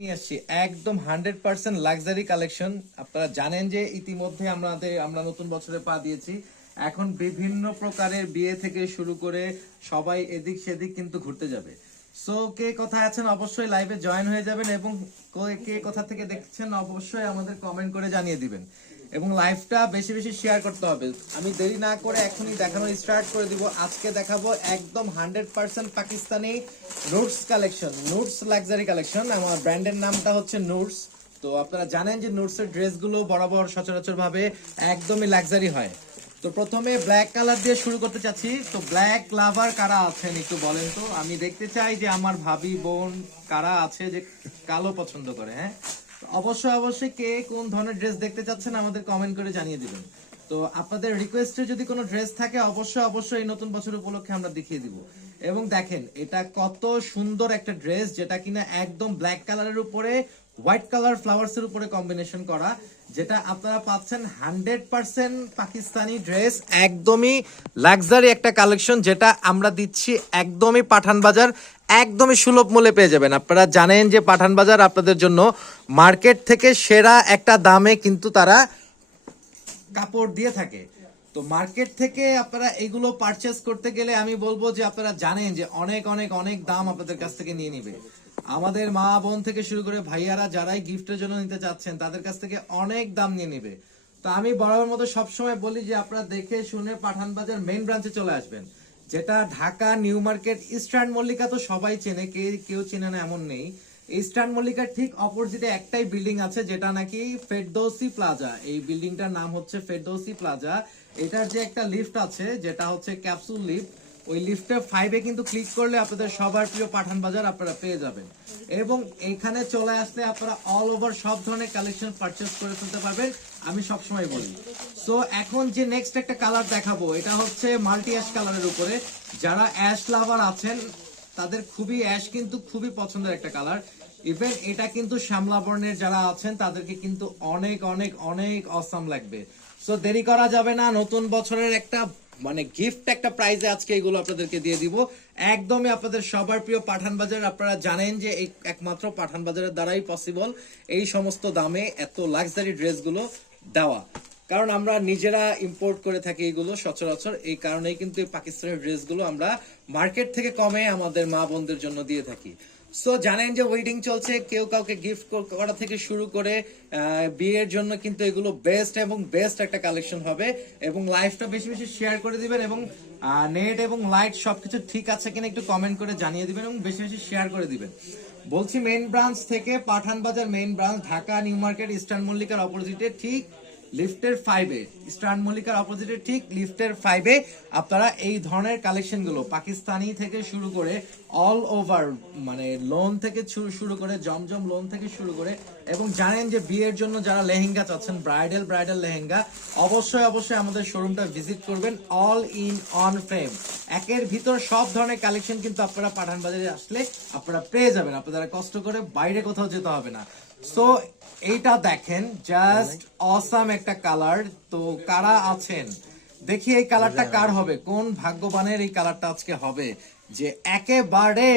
নিয়ে আসছি একদম 100% লাক্সারি কালেকশন। আপনারা জানেন যে ইতিমধ্যে আমরা নতুন বছরে পা দিয়েছি। এখন বিভিন্ন প্রকারের বিয়ে থেকে শুরু করে সবাই এদিক সেদিক কিন্তু ঘুরতে যাবে। সো কে কোথায় আছেন অবশ্যই লাইভে জয়েন হয়ে যাবেন, এবং কে কোথা থেকে দেখছেন অবশ্যই আমাদের কমেন্ট করে জানিয়ে দিবেন, এবং লাইভটা বেশি বেশি শেয়ার করতে হবে। আমি দেরি না করে এখনই দেখানো স্টার্ট করে দিব। আজকে দেখাবো একদম 100% পাকিস্তানি নুটস কালেকশন, নুটস লাক্সারি কালেকশন। আমার ব্র্যান্ডের নামটা হচ্ছে নুটস। তো আপনারা জানেন যে নুটসের ড্রেসগুলো বরাবর সচরাচর ভাবে একদমই লাক্সারি হয়। তো প্রথমে ব্ল্যাক কালার দিয়ে শুরু করতে চাচ্ছি। তো ব্ল্যাক লাভার কারা আছেন একটু বলেন তো, আমি দেখতে চাই যে আমার ভাবি বোন কারা আছে যে কালো পছন্দ করে। হ্যাঁ, অবশ্যই অবশ্যই কে কোন ধরনের ড্রেস দেখতে চাচ্ছেন আমাদের কমেন্ট করে জানিয়ে দিবেন। তো আপনাদের রিকোয়েস্টে যদি কোনো ড্রেস থাকে অবশ্যই অবশ্যই এই নতুন বছর উপলক্ষে আমরা দেখিয়ে দিব। এবং দেখেন এটা কত সুন্দর একটা ড্রেস, যেটা কিনা একদম ব্ল্যাক কালারের উপরে হোয়াইট কালার ফ্লাওয়ার্স এর উপরে কম্বিনেশন করা, যেটা আপনারা পাচ্ছেন 100% পাকিস্তানি ড্রেস, একদমই লাক্সারি একটা কালেকশন, যেটা আমরা দিচ্ছি একদমই পাঠান বাজার, একদমই সুলভ মূল্যে পেয়ে যাবেন। আপনারা জানেন যে পাঠান বাজার আপনাদের জন্য মার্কেট থেকে সেরা একটা দামে কিন্তু তারা কাপড় দিয়ে থাকে। তো মার্কেট থেকে আপনারা এগুলো পারচেস করতে গেলে আমি বলবো যে আপনারা জানেন যে অনেক অনেক অনেক দাম আপনাদের কাছ থেকে নিয়ে নিবে। আমাদের মা বোন থেকে শুরু করে ভাইয়ারা যারাই গিফটের জন্য নিতে চাচ্ছেন তাদের কাছ থেকে অনেক দাম নিয়ে নিবে। তো আমি বরাবর মতো সবসময় বলি যে আপনারা দেখে শুনে পাঠান বাজার মেইন ব্রাঞ্চে চলে আসবেন, যেটা Dhaka new market eastern Mallika. তো সবাই চেনে, কেউ চেনে না এমন নেই। ইস্টার্ন মল্লিকার ঠিক অপোজিটে একটাই বিল্ডিং আছে, যেটা নাকি ফেরদৌসি প্লাজা। এই বিল্ডিংটার নাম হচ্ছে ফেরদৌসি প্লাজা। এটার যে একটা লিফট আছে যেটা হচ্ছে ক্যাপসুল লিফট, ওই লিফটে 5-এ কিন্তু ক্লিক করলে আপনাদের সবার প্রিয় পাঠান বাজার আপনারা পেয়ে যাবেন। এবং এখানে চলে আসলে আপনারা অল ওভার সব ধরনের কালেকশন পারচেজ করে ফেলতে পারবেন, আমি সবসময় বলি। সো এখন যে নেক্সট একটা কালার দেখাবো, এটা হচ্ছে মাল্টি অ্যাশ কালারের উপরে। যারা অ্যাশ লাভার আছেন তাদের খুবই অ্যাশ কিন্তু খুবই পছন্দের একটা কালার। ইভেন এটা কিন্তু শ্যামলা বর্ণের যারা আছেন তাদেরকে কিন্তু অনেক অনেক অনেক অসাম লাগবে। সো দেরি করা যাবে না, নতুন বছরের একটা মানে গিফট একটা প্রাইজে আজকে এগুলো আপনাদেরকে দিয়ে দিব, একদমই আপনাদের সবার প্রিয় পাঠান বাজার। আপনারা জানেন যে এই একমাত্র পাঠান বাজারের দ্বারাই পসিবল এই সমস্ত দামে এত লাক্সারি ড্রেসগুলো দেওয়া, কারণ আমরা নিজেরা ইম্পোর্ট করে থাকি এগুলো সচরাচর। এই কারণেই কিন্তু এই পাকিস্তানের ড্রেসগুলো আমরা মার্কেট থেকে কমে আমাদের মা বোনদের জন্য দিয়ে থাকি। সো জানেন যে ওয়েডিং চলছে, কেউ কাউকে গিফট করা থেকে শুরু করে বিয়ের জন্য কিন্তু এগুলো বেস্ট এবং বেস্ট একটা কালেকশন হবে। এবং লাইভটা বেশি বেশি শেয়ার করে দিবেন, এবং নেট এবং লাইট সবকিছু ঠিক আছে কিনা একটু কমেন্ট করে জানিয়ে দিবেন, এবং বেশি বেশি শেয়ার করে দিবেন। বলছি মেইন ব্রাঞ্চ থেকে পাঠান বাজার main branch Dhaka new market eastern মল্লিকার অপোজিটে ঠিক লিফটের 5-এ, ইস্টার্ন মল্লিকার অপোজিটে ঠিক লিফটের 5-এ আপনারা এই ধরনের কালেকশন গুলো পাকিস্তানি থেকে শুরু করে অল ওভার মানে লোন থেকে শুরু করে জমজম লোন থেকে শুরু করে, এবং জানেন যে বিয়ের জন্য যারা লেহেঙ্গা চাচ্ছেন ব্রাইডাল লেহেঙ্গা, অবশ্যই অবশ্যই আমাদের শোরুমটা ভিজিট করবেন। অল ইন অন ফ্রেম একের ভিতর সব ধরনের কালেকশন কিন্তু আপনারা পাঠান বাজারে আসলে আপনারা পেয়ে যাবেন, আপনারা কষ্ট করে বাইরে কোথাও যেতে হবে না। সো এইটা দেখেন জাস্ট অসাম একটা কালার। তো কারা আছেন দেখি এই কালারটা কার হবে, কোন ভাগ্যবানের এই কালারটা আজকে হবে, যে একেবারে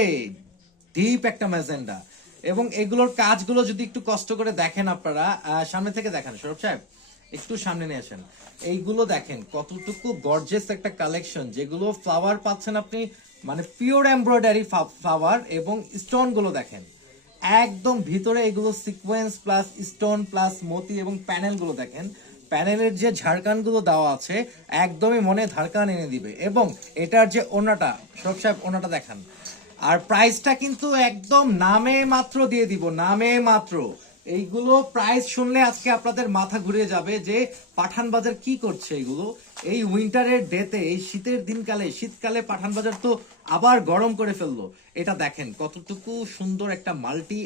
ডিপ একটা ম্যাজেন্ডা। এবং এগুলোর কাজগুলো যদি একটু কষ্ট করে দেখেন আপনারা, সামনে থেকে দেখেন সৌরভ সাহেব, একটু সামনে নিয়ে আসেন। এইগুলো দেখেন কতটুকু গর্জিয়াস একটা কালেকশন, যেগুলো ফ্লাওয়ার পাচ্ছেন আপনি মানে পিওর এমব্রয়ডারি ফ্লাওয়ার, এবং স্টোন গুলো দেখেন একদম ভিতরে এগুলো সিকোয়েন্স প্লাস স্টোন প্লাস মতি, এবং প্যানেল গুলো দেখেন, প্যানেলের যে ঝাড়কান গুলো দেওয়া আছে একদমই মনে ধারকান এনে দিবে। এবং এটার যে ওনাটা, সব সাহেব ওনাটা দেখান। আর প্রাইসটা কিন্তু একদম নামে মাত্র দিয়ে দিব, নামে মাত্র। এইগুলো প্রাইস শুনলে আজকে আপনাদের মাথা ঘুরে যাবে যে পাঠান বাজার কি করছে এগুলো এই উইন্টারের ডেতে, এই শীতের দিনকালে, শীতকালে পাঠান বাজার তো আবার গরম করে ফেললো। এটা দেখেন কতটুকু সুন্দর একটা মাল্টি